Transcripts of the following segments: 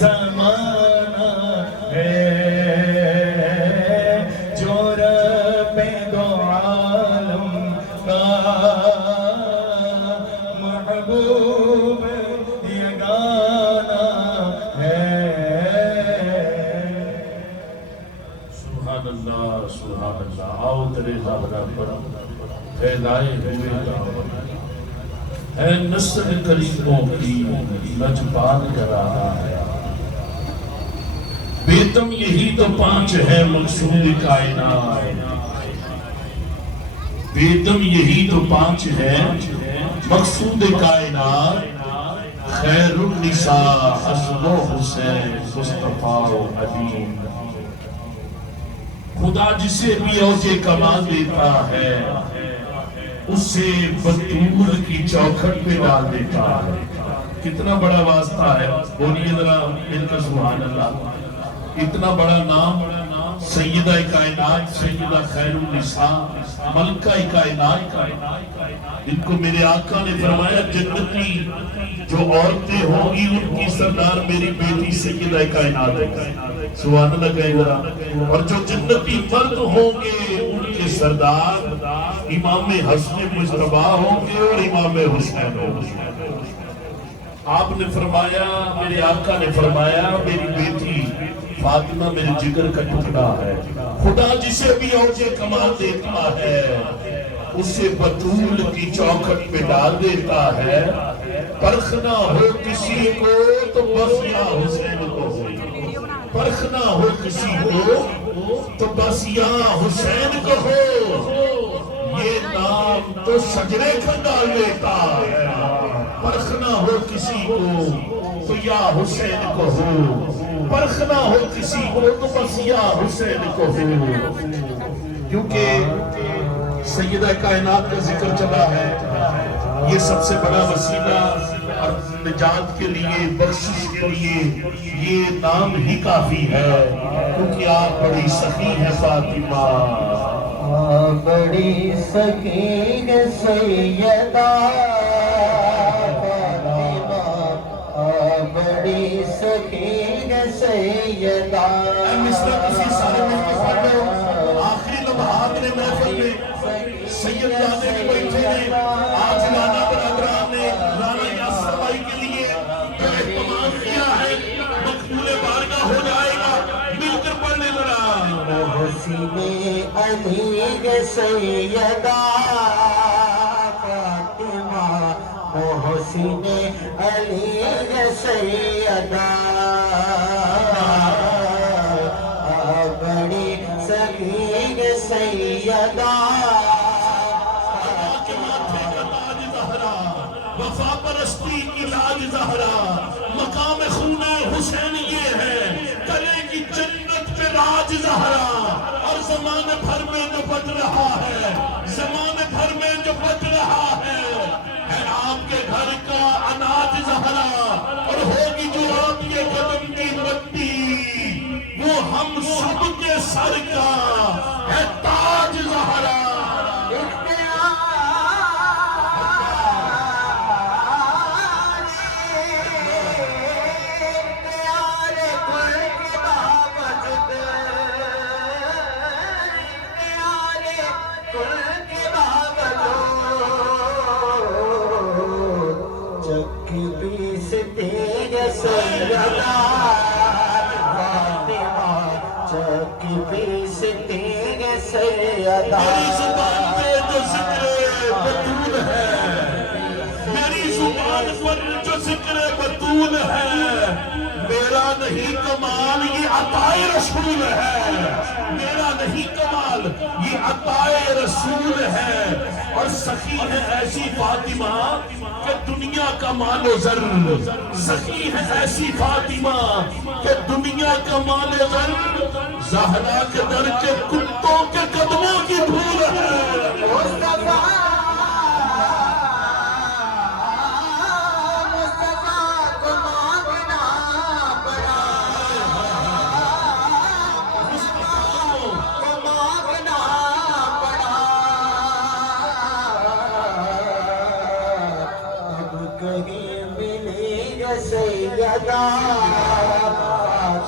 زمانہ ہے جو رب دو عالم کا محبوب یگانہ ہے۔ سبحان اللہ سبحان اللہ۔ آؤ تیرے زہرہ پر پھیلائے ہوئے دعوت ہے، نسل قریبوں کی لجپال کر رہا ہے۔ بیتم یہی تو پانچ ہے مقصود کائنات، بیتم یہی تو پانچ ہے مقصود کائنات، خیر النساء حسن و حسین مصطفیٰ و علی۔ خدا جسے بھی اوج کمال دیتا ہے اسے بطول کی چوکھٹ پہ ڈال دیتا ہے۔ کتنا بڑا واسطہ ہے، بولیے ذرا مل کر سبحان اللہ۔ اتنا بڑا نام سیدہ کائنات، سیدہ خیر النساء، ملکہ کائنات، ان کو میرے آقا نے فرمایا جنتی جو عورتیں ہوں گی ان کی سردار میری بیٹی سیدہ کائنات ہے۔ سبحان اللہ کہیں ذرا۔ اور جو جنتی مرد ہوں گے ان کے سردار امام حسن مجتبیٰ ہوں گے اور امام حسین ہوں گے۔ آپ نے فرمایا، میرے آقا نے فرمایا میری بیٹی فاطمہ میرے جگر کا ٹکڑا ہے، خدا جسے بھی اوج کمال دیتا ہے اسے بطول کی چوکھٹ پہ ڈال دیتا ہے۔ پرکھ نہ ہو کسی کو تو بس یا حسین کو ہو، پرکھ نہ ہو کسی کو تو بس یا حسین کو ہو، یہ نام تو شجرے کھنگال لیتا ہے۔ پرکھ نہ ہو کسی کو تو یا حسین کو ہو، پرکھ نہ ہو کسی کو تو بس یا حسین کو ہو۔ کیونکہ سیدہ کائنات کا ذکر چلا ہے، یہ سب سے بڑا وسیلہ اور نجات کے لیے، بخشش کے لیے یہ نام ہی کافی ہے، کیونکہ آپ بڑی سخی ہیں فاطمہ، بڑی سخی ہے سیدہ بڑی سخی ہے سیدہ۔ اے مصرع کسی سارے میں کے پڑھو، آخری لمحات نے محفل میں سید جانے کے بیٹھے نے آج رانا برادران نے رانا یاسر بھائی کے لیے جو اہتمام کیا ہے مقبول بارگاہ ہو جائے گا، مل کر پڑھنے ذرا۔ محسن علی ہے سیدہ فاطمہ، محسن علی ہے سیدہ، بڑی سخی ہے سیدہ۔ اللہ کے ماتھے کا تاج زہرا، وفا پرستی کی لاج زہرا، مقام خون حسین یہ ہے، کرے گی جنت پہ راج زہرا۔ اور زمانے بھر میں جو بٹ رہا ہے، زمانے بھر میں جو بٹ رہا ہے آپ کے گھر کا اناج زہرا، اور ہوگی جو آپ کے قدم کی مٹی وہ ہم سب کے سر کا ہے تاج زہرا۔ میری زبان پہ جو ذکر بطول ہے، میری زبان پر جو ذکر بطول ہے، میرا نہیں کمال یہ عطائے رسول ہے، میرا نہیں کمال یہ عطائے رسول ہے۔ اور سخی ہے ایسی فاطمہ کہ دنیا کا مال و زر، سخی ہے ایسی فاطمہ کہ دنیا کا مال و زر زہرا کے در کے کتوں کے قدموں کی دھول ہے۔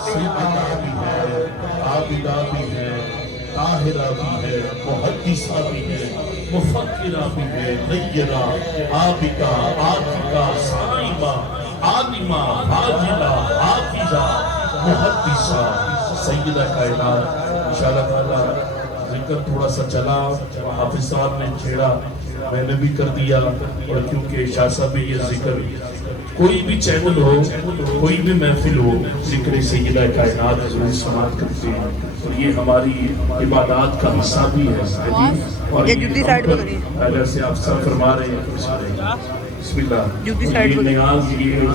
سیدہ بھی ہے، عابدہ بھی ہے، طاہرہ بھی ہے، محدثہ بھی ہے، مفکرہ بھی ہے، نیرہ، عابدہ، عاطفہ، صائمہ، عالمہ، حاجلہ، حافظہ، محدثہ، سیدہ کائنات۔ انشاءاللہ تعالیٰ ذکر تھوڑا سا چلا، حافظ صاحب نے چھیڑا، میں نے بھی کر دیا، اور کیونکہ شاہ صاحب میں یہ ذکر کوئی بھی چینل ہو، کوئی بھی محفل ہو، ذکر سیدہ کائنات ضرور سماعت کرتے ہیں، اور یہ ہماری عبادات کا حصہ بھی ہے۔ اور یہ جوتی سائڈ پہ کری، اگر سے آپ سب فرما رہے ہیں، بسم اللہ، جوتی سائڈ پہ، یہ نیاز، یہ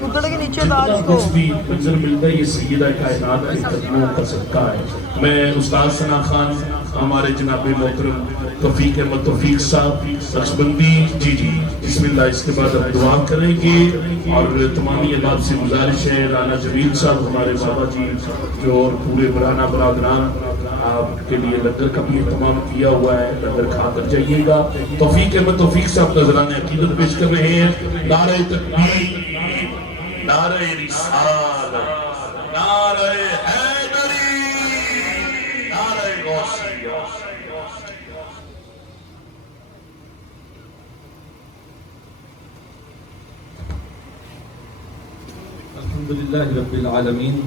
پتڑ کے نیچے جتنا ڈال اس کو۔ کچھ بھی منظر ملتا ہے یہ سیدہ کائنات کے قدموں کا صدقہ ہے۔ میں استاد ثنا خان، ہمارے جناب محترم توفیق احمد توفیق صاحب نقشبندی، جی بسم اللہ، اس کے بعد ہم دعا کریں گے، اور تمامی احباب سے گزارش ہے، رانا جمیل صاحب ہمارے بابا جی جو اور پورے برانہ برادران آپ کے لیے لنگر کا بھی اہتمام کیا ہوا ہے، لنگر کھا کر جائیے گا۔ توفیق احمد توفیق صاحب نذرانہ عقیدت پیش کر رہے ہیں۔ نعرہ تکبیر، نعرہ رسالت، نعرہ حیدری، نعرہ غوثیہ۔ الحمدللہ رب العالمین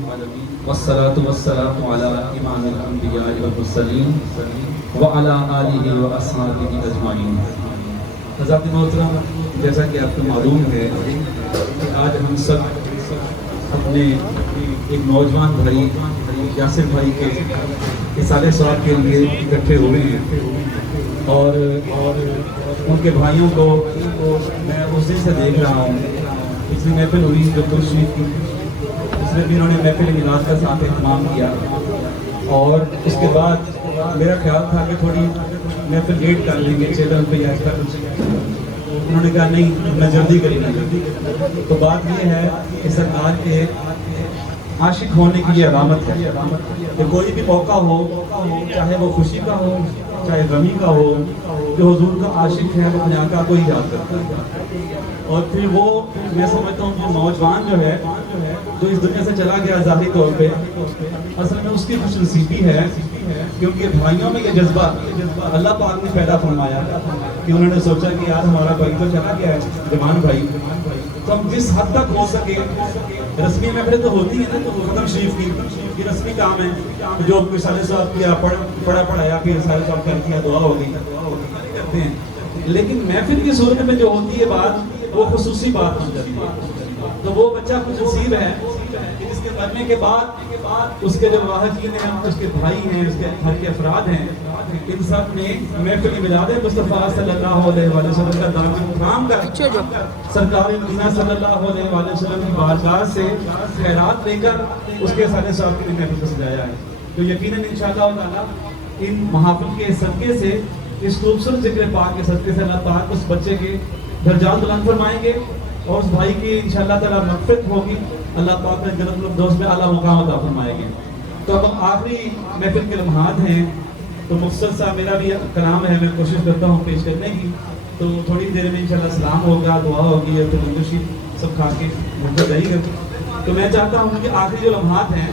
والصلاة والسلام علی امام الانبیاء والمرسلین وعلی آلہ واصحابہ اجمعین۔ حضرات محترم، جیسا کہ آپ کو معلوم ہے کہ آج ہم سب اپنے ایک نوجوان بھائی یاسر بھائی کے اصالہ ثواب کے لیے اکٹھے ہوئے ہیں، اور ان کے بھائیوں کو میں اس دن سے دیکھ رہا ہوں۔ پچھلی محفل ہوئی جو شریف کی، اس میں بھی انہوں نے محفل میلاد کا ساتھ اہتمام کیا، اور اس کے بعد میرا خیال تھا کہ تھوڑی محفل لیٹ کر لیں گے، چینل پہ یا اس کا کچھ، انہوں نے کہا نہیں میں جلدی کریں گے۔ تو بات یہ ہے کہ سرکار کے عاشق ہونے کی یہ علامت ہے کہ کوئی بھی موقع ہو، چاہے وہ خوشی کا ہو چاہے غمی کا ہو، جو حضور کا عاشق ہے وہ اپنے آقا کو ہی یاد کرتا ہے۔ اور پھر وہ میں سمجھتا ہوں جو نوجوان جو ہے جو اس دنیا سے چلا گیا ظاہری طور پہ، اصل میں اس کی خوش نصیبی ہے، کیونکہ بھائیوں میں یہ جذبہ اللہ پاک نے پیدا فرمایا کہ انہوں نے سوچا کہ یار ہمارا بھائی تو چلا گیا ہے، جوان بھائی، تو ہم جس حد تک ہو سکے، رسمی محفلیں تو ہوتی ہیں نا، تو ختم شریف کی یہ رسمی کام ہے، جو رسالہ صاحب کیا پڑھا پڑھایا، پھر رسالہ صاحب کر کیا، دعا ہو گئی کرتے ہیں، لیکن محفل کی صورت میں جو ہوتی ہے بات، وہ خصوصی بات بن جاتی ہے۔ تو وہ بچہ خوش نصیب ہے کہ جس کے مرنے کے بعد اس کے جو واحدین ہیں، اس کے بھائی ہیں، اس کے گھر کے افراد ہیں، ان سب نے محفل میلاد مصطفیٰ صلی اللہ علیہ وآلہ وسلم کا دامن تھام کر سرکار مدینہ صلی اللہ علیہ وآلہ وسلم کی بارگاہ سے خیرات لے کر اس کے سارے صاحب کے محفل کو سجایا ہے۔ تو یقیناً انشاءاللہ تعالی ان محافل کے صدقے سے، اس خوبصورت ذکر پاک کے صدقے سے اللہ پاک اس بچے کے درجات بلند فرمائیں گے، اور اس بھائی کی انشاءاللہ تعالی مغفرت ہوگی، اللہ پاک نے جنت الفردوس میں اعلیٰ مقام عطا فرمائیں گے۔ تو اب آخری محفل کے لمحات ہیں، تو مختصر سا میرا بھی کلام ہے، میں کوشش کرتا ہوں پیش کرنے کی، تو تھوڑی دیر میں انشاءاللہ سلام ہوگا، دعا ہوگی، اور پھر لنگر شریف سب کھا کے منتظر رہی گا۔ تو میں چاہتا ہوں کہ آخری جو لمحات ہیں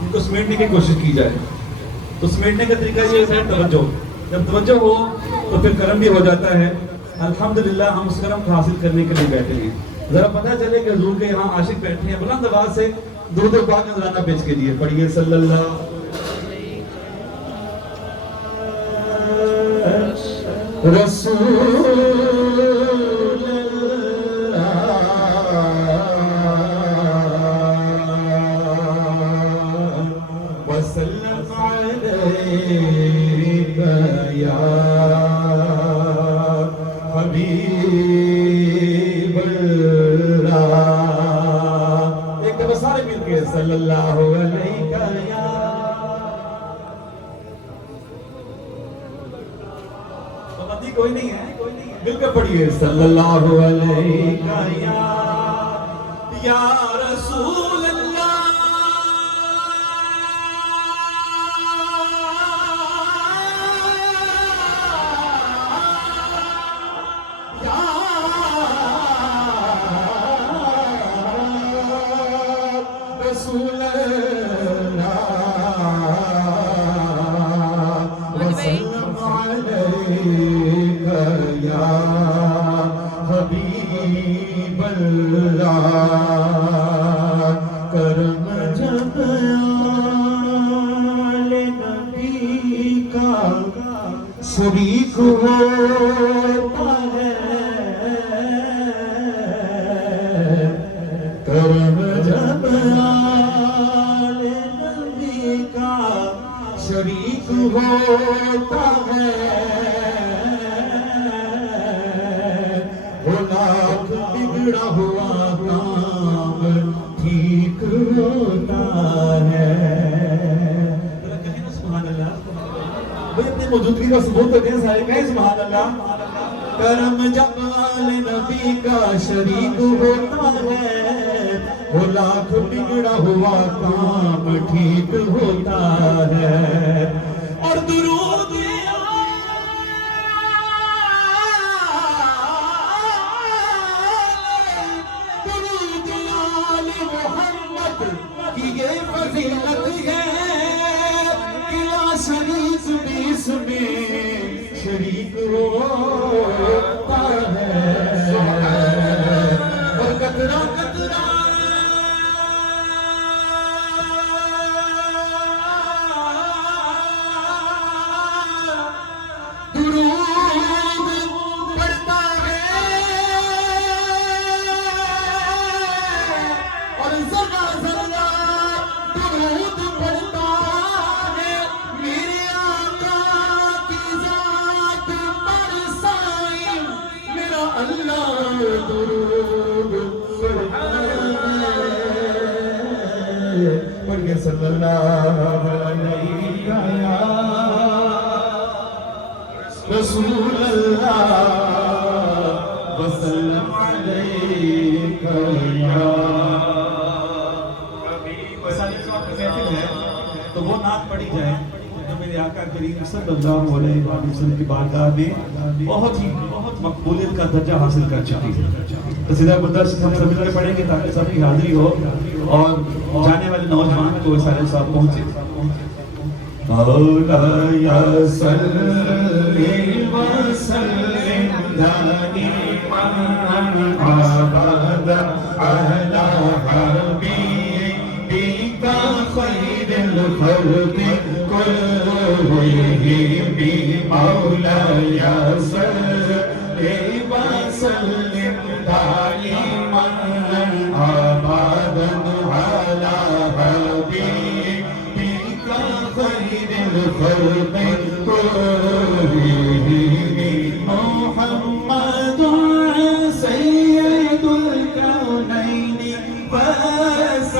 ان کو سمیٹنے کی کوشش کی جائے۔ تو سمیٹنے کا طریقہ یہ ہے توجہ، جب توجہ ہو تو پھر کرم بھی ہو جاتا ہے۔ الحمدللہ ہم اس کرم کو حاصل کرنے کے لیے بیٹھے ہیں۔ ذرا پتہ چلے کہ حضور کے یہاں عاشق بیٹھے ہیں، بلند آواز سے درود پاک نذرانہ پیش کیجیے، پڑھیے صلی اللہ رسول وسلم علیک یا حبیب اللہ۔ ایک دفعہ سارے مل کے صلی اللہ علیہ یا، پابندی کوئی نہیں ہے، مل کے پڑھیے صلی اللہ علیہ یا رسول اللہ شریک ہوتا ہے کرم جب آل نبی کا شریک ہوتا ہے وہ لاکھ بگڑا ہوا کام ٹھیک ہوتا ہے. سبحان اللہ. وہ اپنی موجودگی کا ثبوت تو کہیں سارے کہیں سبحان اللہ. کرم جب آل نبی کا شریک ہوتا ہے وہ لاکھ بگڑا ہوا کام ٹھیک ہوتا ہے. اور درود آل محمد کی یہ فضیلت ہے کہ لا شریک بھی اس میں شریک ہوتا ہے. اور قطرہ قطرہ درود پڑھتا ہے اور ذرا ذرا درود پڑھتا ہے میرے آقا کی ذات پر سائیں میرا اللہ درود پڑھتا ہے. پڑھ کے صلی اللہ علیہ رسول اللہ وسلم علیک یا تو وہ نعت پڑھی جائے جو میرے آقا کریم صلی اللہ علیہ وسلم کی بارگاہ میں بہت ہی مقبولیت کا درجہ حاصل کر چکی ہے. قصیدہ مدرس ہم سب مل کے پڑھیں گے تاکہ سب کی حاضری ہو اور جانے والے نوجوان کو سارے صاحب پہنچے. مولاي صل وسلم دائما ابدا على حبيبك خير الخلق كلهم. مولاي صل وسلم دائما ابدا على حبيبك خير الخلق كلهم. محمد سيد الكونين والثقلين.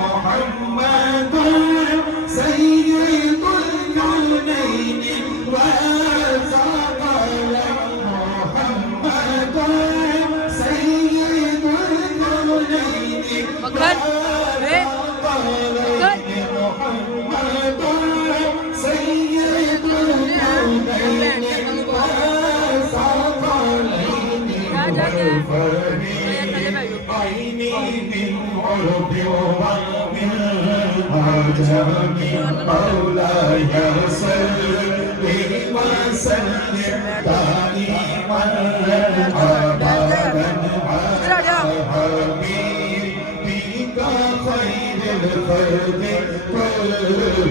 محمد سيد الكونين والثقلين. محمد سيد الكونين والثقلين. محمد سيد الكونين والثقلين. عيني من عرب ومن عجم. مولاي صل وسلم دائما ابدا على حبيبك خير الخلق كلهم.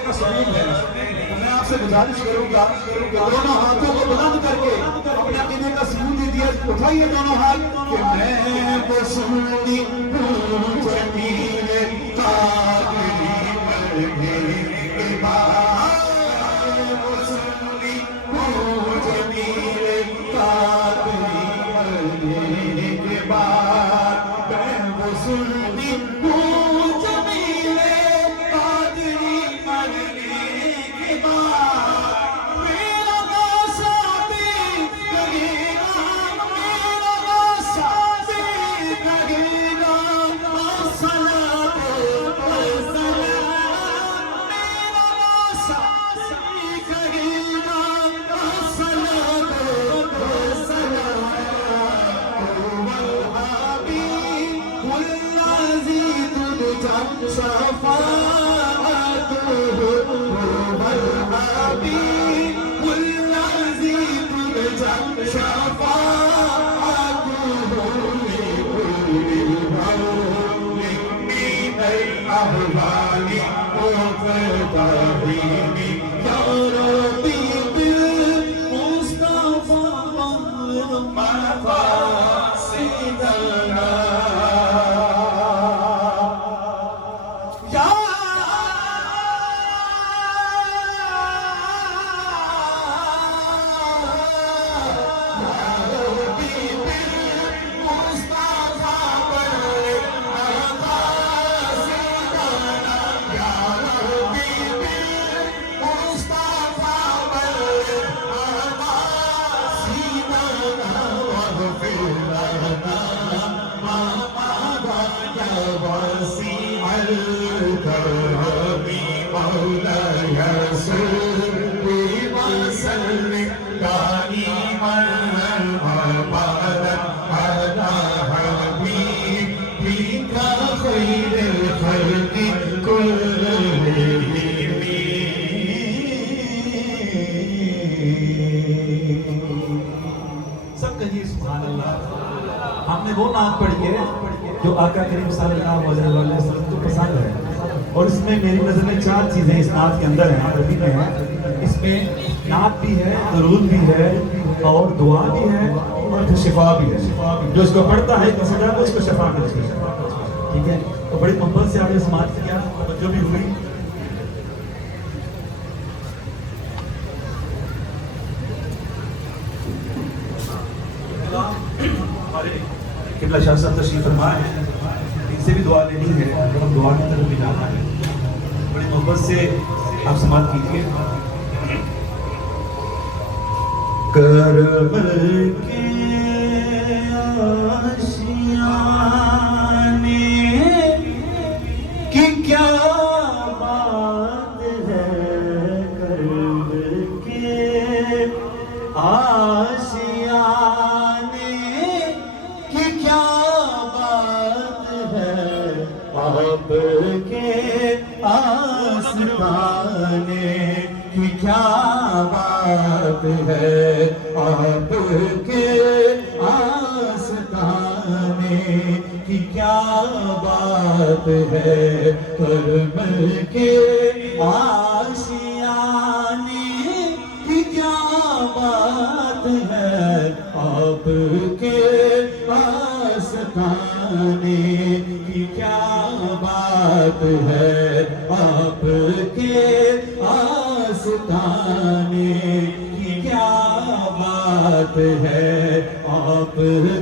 دینے کا ثبوت ہے. تو میں آپ سے گزارش کروں گا کہ دونوں ہاتھوں کو بلند کر کے اپنے عقیدے کا ثبوت دیجیے. اٹھائیے دونوں ہاتھ کہ میں وہ سنی ہوں جمیل قادری مرنے کے بعد، وہ سنی ہوں جمیل قادری مرنے کے بعد، میں وہ سنی ہوں جمیل قادری مرنے کے بعد، میرا ساتھی کہے گا، میرا ساتھی کہے گا الصلاۃ والسلام، میرا ساتھی کہے گا الصلاۃ والسلام، والحبیب الذی ترجى شفاعته، والحبیب الذی ترجى شفاعته لكل هول من الأهوال مقتحم، يا ربي بالمصطفى مقاصدنا. سب کہیے سبحان اللہ. ہم نے وہ نعت پڑھی ہے جو آقا کریم صلی اللہ علیہ وسلم کو پسند ہے، اور اس میں میری نظر میں 4 چیزیں اس نعت کے اندر ہیں، عربی میں ہیں. اس میں نعت بھی ہے، درود بھی ہے، اور دعا بھی ہے، اور پھر شفا بھی ہے. جو اس کو پڑھتا ہے کسی طرح اس کو شفا ملتی ہے. ٹھیک ہے، تو بڑی محبت سے آپ نے سماعت کیا، توجہ بھی ہوئی. قبلہ شاہ صاحب تشریف فرما ہے، ان سے بھی دعا لینی ہے، ہم دعا کی طرف بھی جانا ہے. بڑی محبت سے آپ سماعت کیجیے. کرم کے آشیانے کی کیا بات ہے، کرم کے آشیانے کی کیا بات ہے، آپ کے آستانے کی کیا بات ہے، آپ کے آستانے کی کیا بات ہے، کرم کے آشیانے کی کیا بات ہے، آپ کے آستانے کی کیا بات ہے، آپ کے آستانے کی کیا بات ہے، آپ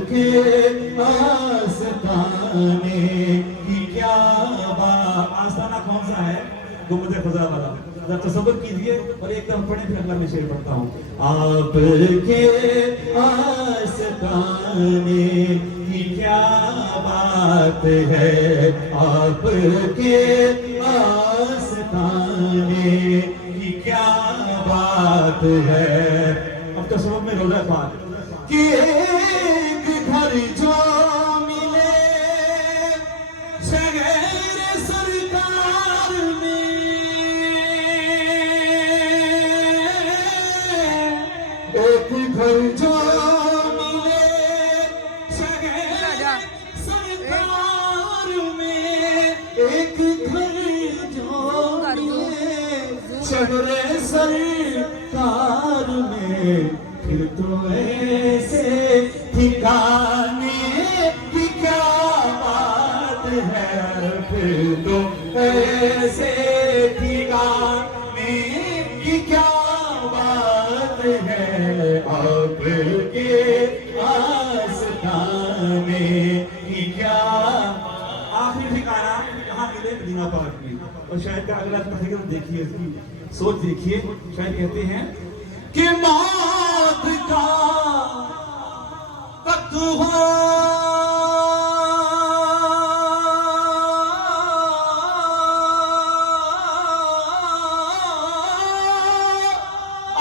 کے آستانے کی کیا بات. آستانہ کون سا ہے؟ گنبد خزا والا. ذرا تصور کیجئے اور ایک دم پڑھیں، پھر اگلا میں شعر پڑھتا ہوں. آپ کے آستانے کی کیا بات ہے، آپ کے آستانے کی کیا بات ہے. اب تصور میں روزہ پاک کہ ایک گھر جو ملے شہر سرکار میں، ایک گھر جو ملے شہر سرکار میں، ایک گھر جو ملے شہر سرکار میں پھر تو ایسے ٹھکانے کی کیا بات ہے، پھر تو ایسے ٹھکانے کی کیا بات ہے، آپ کے آستانے کی کیا۔ آخری ٹھکانہ کہاں ملے؟ مدینہ پاک میں۔ اور شاید کا اگلا تخیل دیکھیے، اس کی سوچ دیکھیے، شاید کہتے ہیں کہ موت کا وقت ہو،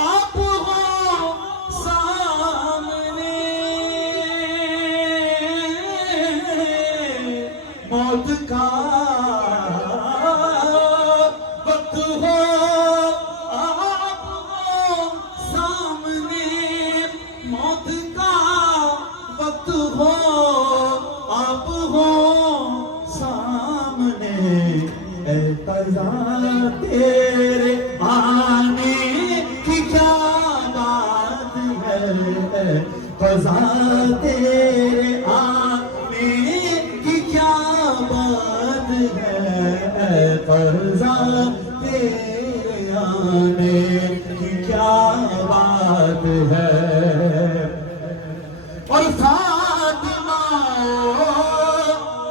آپ ہو سامنے، موت کا وقت ہو، آپ ہو سامنے، موت کا وقت ہو، آپ ہو سامنے، اے قضا تیرے آنے کی کیا بات ہے، اے قضا تیرے آنے کی کیا بات ہے، اے قضا تیرے آنے کی کیا بات ہے۔ اور فاطمہ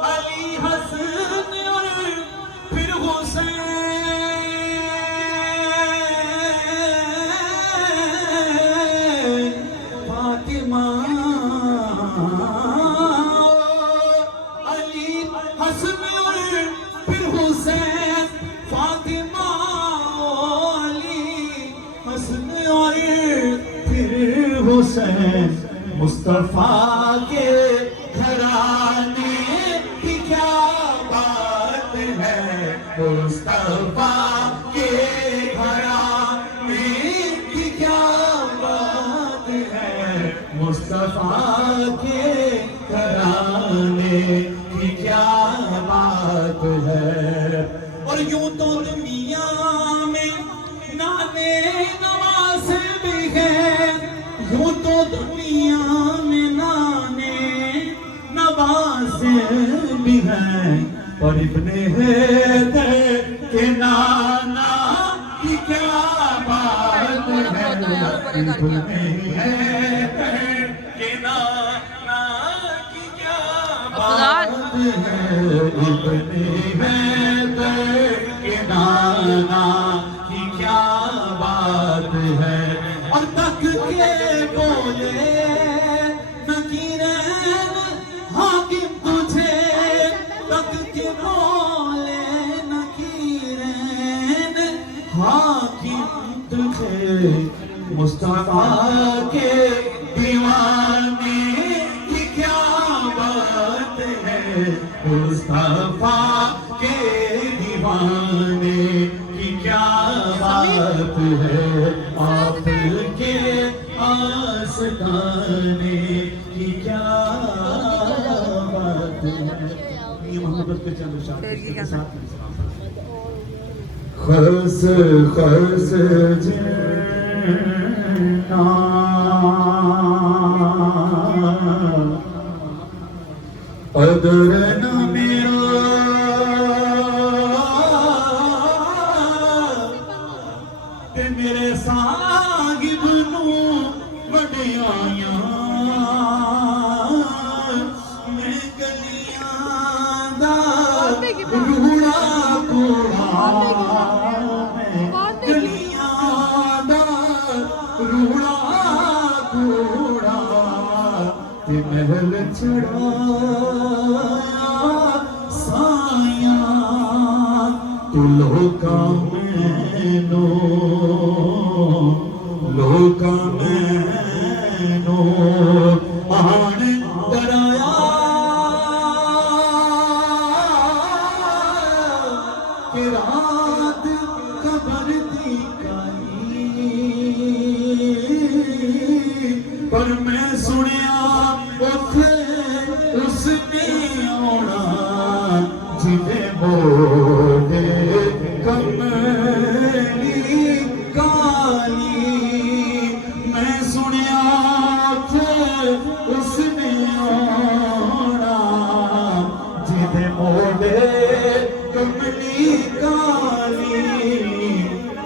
علی حسن اور پھر حسین، فاطمہ علی حسن اور پھر حسین، فاطمہ علی حسن اور پھر حسین، مصطفیٰ کے گھرانے کی کیا بات ہے، مصطفیٰ کے گھرانے کی کیا بات ہے، مصطفیٰ کے گھرانے کی کیا بات ہے۔ اور یوں تو دنیا میں نانے نوازے بھی ہیں، یوں تو دنیا میں نانے نوازے بھی ہیں، اور ابن حیدر کے نانا کی کیا بات ہے، ابن حیدر کے نانا کی کیا بات ہے، ابن حیدر کے نانا کی کیا بات ہے۔ اور تک کے بولے نکیرین حاکم تجھے، تک کے بولے نکیرین حاکم تجھے، مصطفیٰ کے دیوانے کی کیا بات ہے، مصطفیٰ کے دیوانے کی کیا بات ہے، آپ کے آستانے کی کیا بات ہے۔ یہ محبت کے چند اشعار کے ساتھ خرس خرس جناں قدر نہ میرا تے میرے صاحب نوں وڈیائیاں، میں گلیاں دا روڑا کوڑا، میں گلیاں دا روڑا کوڑا، تے محل چڑھایا سایاں، تو لوکاں مینوں لوکاں مینوں آن ڈرایا، کہ رات قبر دی کائی، پر میں سنیا اوتھے اس نے آنا، جویں موڈے کملی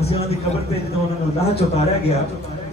ਅਸੀਂ ਉਹਨਾਂ ਦੀ ਕਬਰ ਤੇ ਜਦੋਂ ਉਹਨਾਂ ਨੂੰ ਅੱਲਾਹ ਚੁਕਾਰਿਆ ਗਿਆ,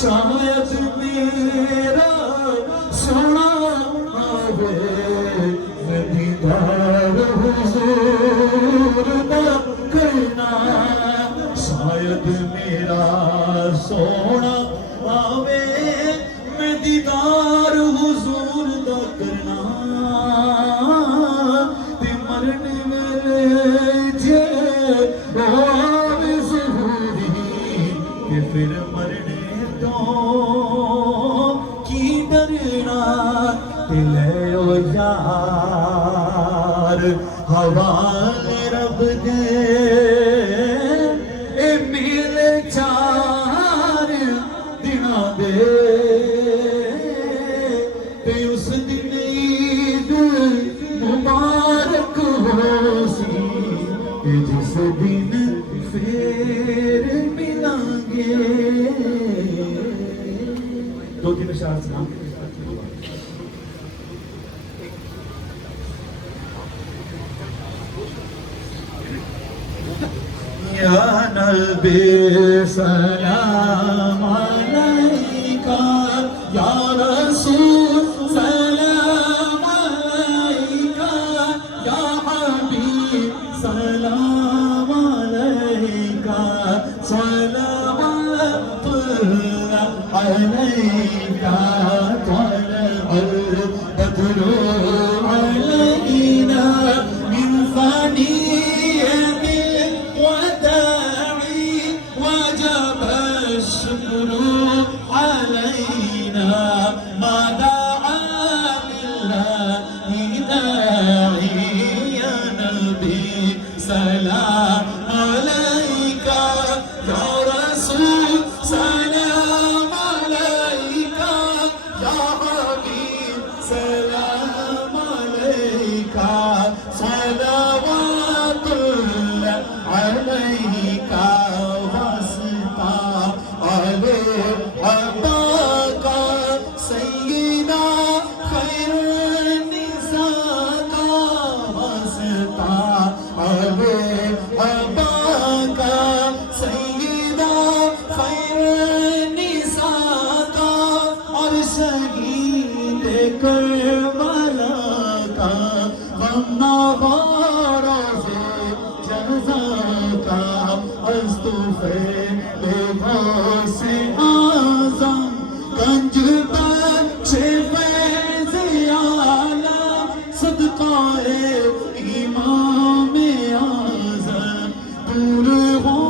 شاید میرا سونا آوے میں دیدار حضور دا کرنا شاید میرا سونا آوے میں دیدار حضور دا کرنا تے مرنے میرے جے آوے ضروری کہ پھر مرنے تو کی ڈرنا تے لے او یار حوالے رب دے اے میل چار دناں دے تے اس دن عید مبارک ہو سی کہ جس دن پھر ملیں گے دو تین اشعار سنا یا نبی سلام علیکہ یا رسول سلام علیکہ یا حبیب سلام علیکہ صلوات اللہ علیکہ طلع البدر علینا من ثنیۃ الوداع وجب الشکر علینا ما دعا للہ داعی یا نبی سلام علیکہ یا رسول سلام علیکہ یا حبیب سلام علیکہ صلوات اللہ علیکہ واسطہ علیہ عباک سیدہ خیر النساء کا واسطہ علیہ عباک سیدہ خیر النساء کا اور شہید کربلا کا غم نوارا سے جزا کا استغفر غوث اعظم گنج بخش فیض عالم صدقہ امام اعظم دور ہو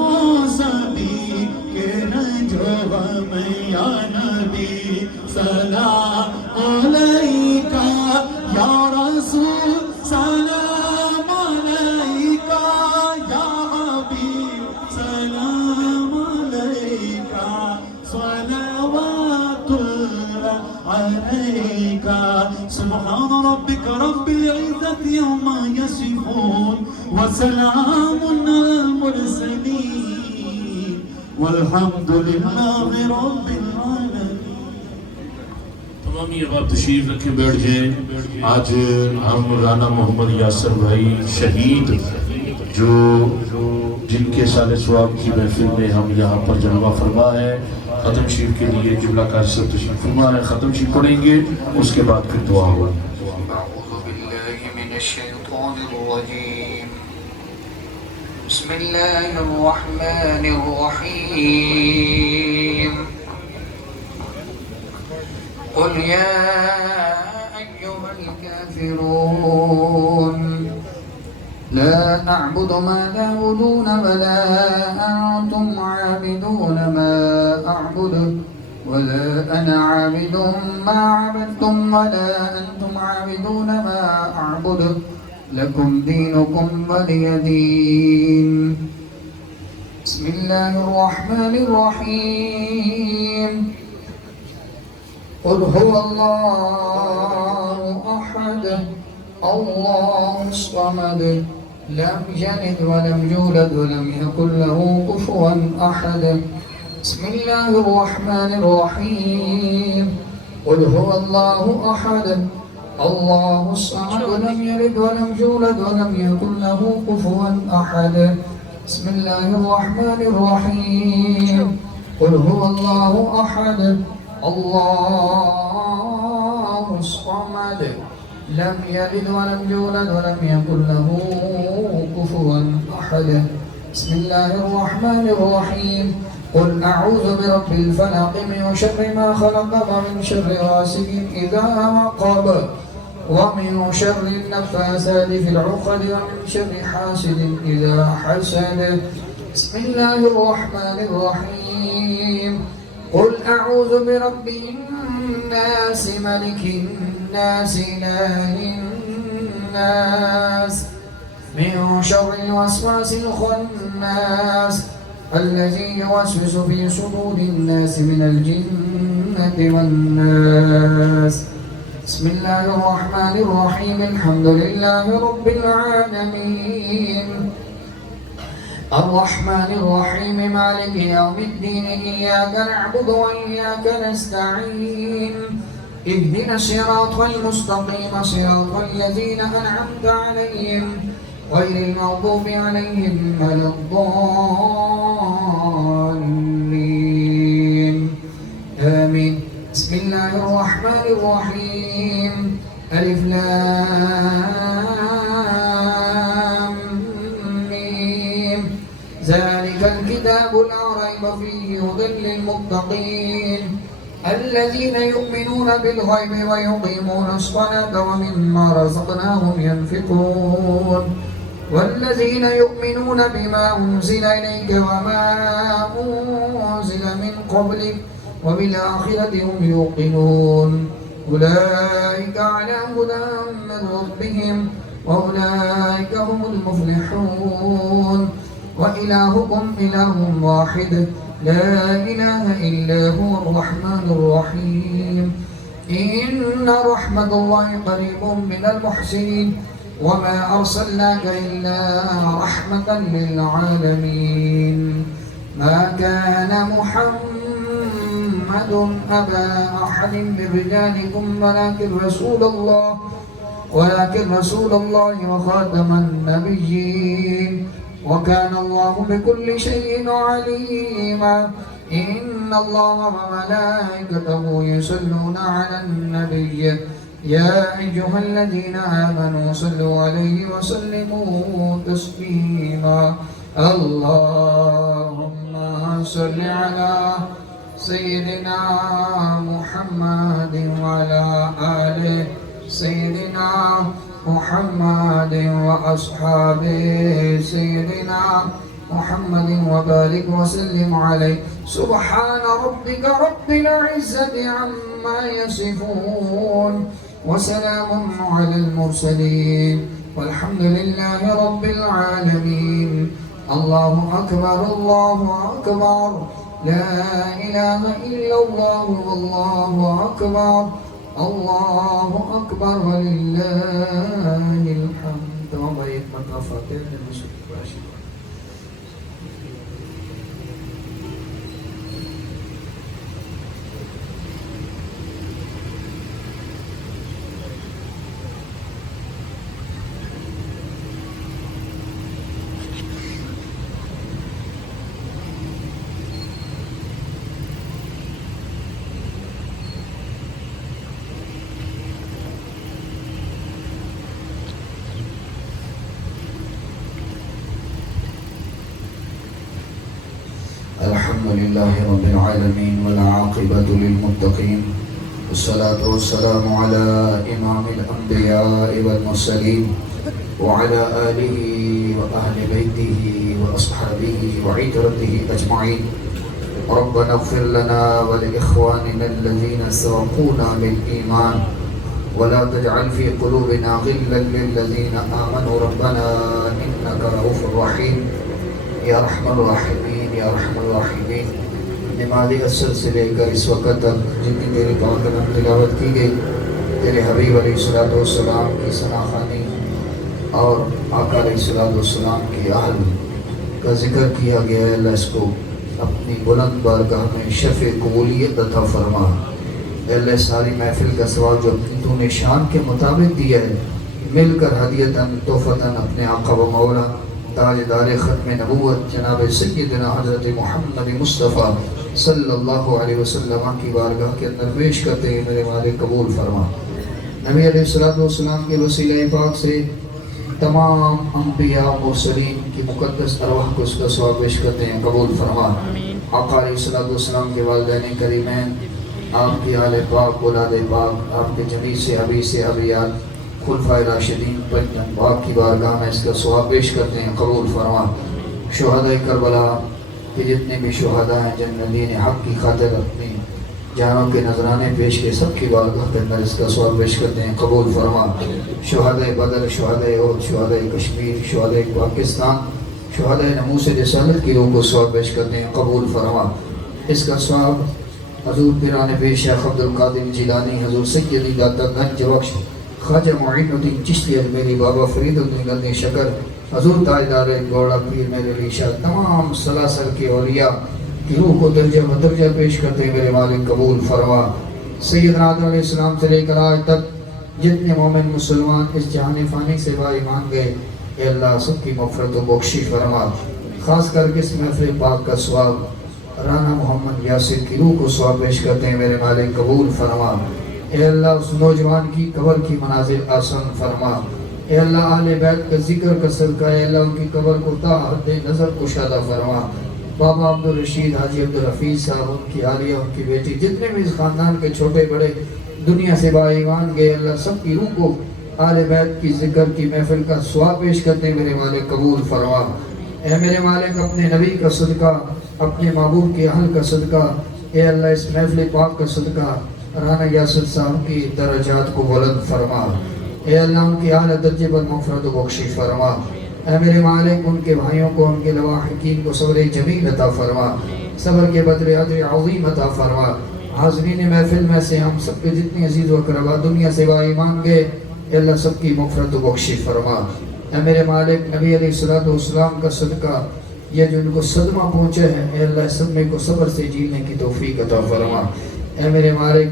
سبھی کے رنج و غم یا نبی سلام علیکہ یا رسول سلام علیکہ یا حبیب سلام علیکہ صلوات اللہ علیکہ سبحان ربک رب العزة عما یصفون وسلام علی المرسلین والحمد للہ رب العالمین. تمام یہ بات تشریف رکھیں بیٹھ جائیں. آج ہم رانا محمد یاسر بھائی شہید جو جن کے سال ثواب کی محفل میں ہم یہاں پر جلوہ فرما ہے ختم شریف کے لیے جملہ کار سے تشریف فرما ہے. ختم شریف پڑھیں گے اس کے بعد پھر دعا ہوگا. اعوذ باللہ من الشیطان الرجیم بسم اللہ الرحمن الرحیم قل یا ایہا الکافرون لا اعبد ما تعبدون ولا انتم عابدون ما اعبد ولا انا عابد ما عبدتم ولا انتم عابدون ما اعبد لكم دينكم ولي دين. بسم الله الرحمن الرحيم قل هو الله احد الله الصمد لم يلد ولم يولد ولم يكن له كفوا احد. بسم الله الرحمن الرحيم قل هو الله احد الله الصمد لم يلد ولم يولد ولم يكن له كفوا احد. بسم الله الرحمن الرحيم قل هو الله أحد الله الصمد لم يلد ولم يولد ولم يكن له كفوا أحد بسم الله الرحمن الرحيم قل أعوذ برب الفلق من شر ما خلق ومن شر غاسق إذا وقب ومن شر النفاثات في العقد ومن شر حاسد إذا حسد بسم الله الرحمن الرحيم قل أعوذ برب الناس ملك الناس إله الناس من شر الوسواس الخناس الذي يوسوس في صدور الناس من الجنة والناس بسم الله الرحمن الرحيم الحمد لله رب العالمين الرحمن الرحيم مالك يوم الدين إياك نعبد وإياك نستعين اهدنا الصراط المستقيم صراط الذين أنعمت عليهم غير المغضوب عليهم ولا الضالين آمين بسم الله الرحمن الرحيم ألف لام ميم ذلك الكتاب لا ريب فيه هدى للمتقين الذين يؤمنون بالغيب ويقيمون الصلاة ومما رزقناهم ينفقون والذين يؤمنون بما أنزل إليك وما أنزل من قبلك وبالآخرة هم يوقنون أولئك على هدى من ربهم وأولئك هم المفلحون وإلهكم إله واحد لا إله إلا هو الرحمن الرحيم إن رحمة الله قريب من المحسنين وما أرسلناك إلا رحمة للعالمين ما كان محمد أبا أحد من رجالكم ولكن رسول الله وخاتم النبيين وكان الله بكل شيء عليما إن الله وملائكته يصلون على النبي يا أيها الذين آمنوا صلوا عليه وسلموا تسليما اللهم صل على سيدنا محمد وعلى آل سيدنا محمد وأصحابه سيدنا محمد وبارك وسلم عليه سبحان ربك رب العزة عما يصفون وسلام على المرسلين والحمد لله رب العالمين الله أكبر لا إله إلا الله والله أكبر الله أكبر ولله الحمد وبارك متفاتيح المسجد الراشد الحمد لله رب العالمين والعاقبة للمتقين والصلاة والسلام على إمام الأنبياء والمرسلين وعلى آله وأهل بيته وأصحابه وعترته أجمعين ربنا اغفر لنا ولإخواننا الذين سبقونا بالإيمان ولا تجعل في قلوبنا غلا للذين آمنوا ربنا إنك رؤوف رحيم یا رحم الراحمین یا رحم الراحمین نماز اثر سے لے کر اس وقت تک جتنی تیری پاکلام تلاوت کی گئی تیرے حبیب علیہ السلام کی ثناخوانی اور آقا علیہ السلام کی اہل کا ذکر کیا گیا ہے اللہ اس کو اپنی بلند بارگاہ میں شفع قبولیت عطا فرما اے اللہ ساری محفل کا ثواب جو تو نے شان کے مطابق دیا ہے مل کر ہدیتاً تحفتاً اپنے آقا و مولا تاجدار ختم نبوت جناب سیدنا حضرت محمد مصطفیٰ صلی اللہ علیہ وسلم کی بارگاہ کے اندر پیش کرتے ہیں میرے مالک قبول فرما۔ نبی علیہ السلام کے وسیلہ پاک سے تمام انبیاء و مرسلین کی مقدس ارواح کو اس کا ثواب پیش کرتے ہیں، قبول فرما۔ آقا علیہ السلام کے والدین کریمین، آپ کی آل پاک، اولاد پاک، آپ کے جمیع سے ابی سے ابیات، خلفائے راشدین پنجم پاک کی بارگاہ میں اس کا ثواب پیش کرتے ہیں، قبول فرما۔ شہداء کربلا کہ جتنے بھی شہداء ہیں جن دین حق کی خاطر اپنی جانوں کے نذرانے پیش کے، سب کی بارگاہ کے اندر اس کا ثواب پیش کرتے ہیں، قبول فرما۔ شہداء بدر، شہداء احد، شہداء کشمیر، شہداء پاکستان، شہداء ناموس رسالت کی روح کو ثواب پیش کرتے ہیں، قبول فرما۔ اس کا ثواب حضور پیران پیش شیخ عبد القادر جیلانی، حضور سیدی داتا گنج بخش خواجہ معین الدین چشتی اجمیری، بابا فرید الدین گلنی شکر، حضور تاجدار گوڑا پیر میرے علی شاہ، تمام سلاسل کے اولیاء کی روح کو درجہ بدرجہ پیش کرتے ہیں، میرے مالک قبول فرما۔ سیدنا آدم علیہ السلام سے لے کر آج تک جتنے مومن مسلمان اس جہان فانی سے با ایمان گئے، اے اللہ سب کی مغفرت و بخشش فرما۔ خاص کر کے اس محفل پاک کا ثواب رانا محمد یاسر کی روح کو ثواب پیش کرتے ہیں، میرے مالک قبول فرما۔ اے اللہ اس نوجوان کی قبر کی منازل آسان فرما۔ اے اللہ اہل بیت کا ذکر کا صدقہ، اے اللہ ان کی قبر کو تا حد نظر کشادہ فرما۔ بابا عبدالرشید حاجی عبدالحفیظ صاحب، ان کی عالیہ، ان کی بیٹی، جتنے بھی اس خاندان کے چھوٹے بڑے دنیا سے با ایمان گئے، اللہ سب کی روح کو اہل بیت کی ذکر کی محفل کا ثواب پیش کرتے ہیں، میرے مالک قبول فرما۔ اے میرے مالک اپنے نبی کا صدقہ، اپنے محبوب کے اہل کا صدقہ، اے اللہ اس محفل پاک کا صدقہ رانا یاسر صاحب کی درجات کو بلند فرما۔ اے اللہ ان کی اعلیٰ درجے پر مغفرت و بخشش فرما۔ اے میرے مالک ان کے بھائیوں کو، ان کے لواحقین کو صبر جمیل عطا فرما، صبر کے بدلے اجر عظیم عطا فرما۔ حاضرین محفل میں سے ہم سب کے جتنے عزیز و اقربا دنیا سے با ایمان گئے، اے اللہ سب کی مغفرت و بخشش فرما۔ اے میرے مالک نبی علیہ السلام کا صدقہ یہ جو ان کو صدمہ پہنچے ہیں، اے اللہ اس صدمے کو صبر سے جینے کی توفیق عطا فرما۔ اے میرے مالک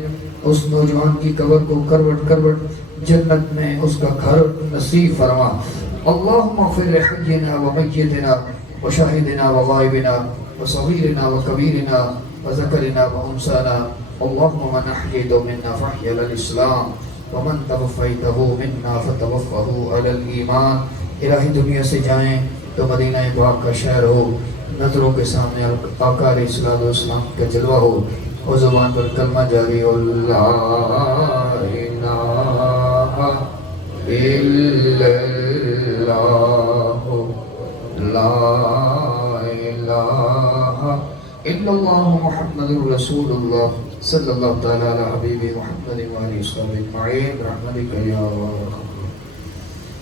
اس نوجوان کی قبر کو کروٹ کروٹ جنت میں اس کا گھر نصیب فرما۔ اللہم اغفر لحینا و میتنا و شاہدنا و غائبنا و صغیرنا و کبیرنا و ذکرنا و انسانا، اللہم من احییتو منا فحی علی الاسلام ومن توفیتہو منا فتوفہو علی الایمان۔ الہی دنیا سے جائیں تو مدینہ پاک کا شہر ہو، نظروں کے سامنے آقا علیہ السلام کا جلوہ ہو، اور زبان پر کلمہ جاری ہو، لا الہ الا اللہ، لا الہ الا اللہ محمد رسول اللہ صلی اللہ تعالی علی حبیب محمد و علیہ وسلم اجمعین برحمتک یا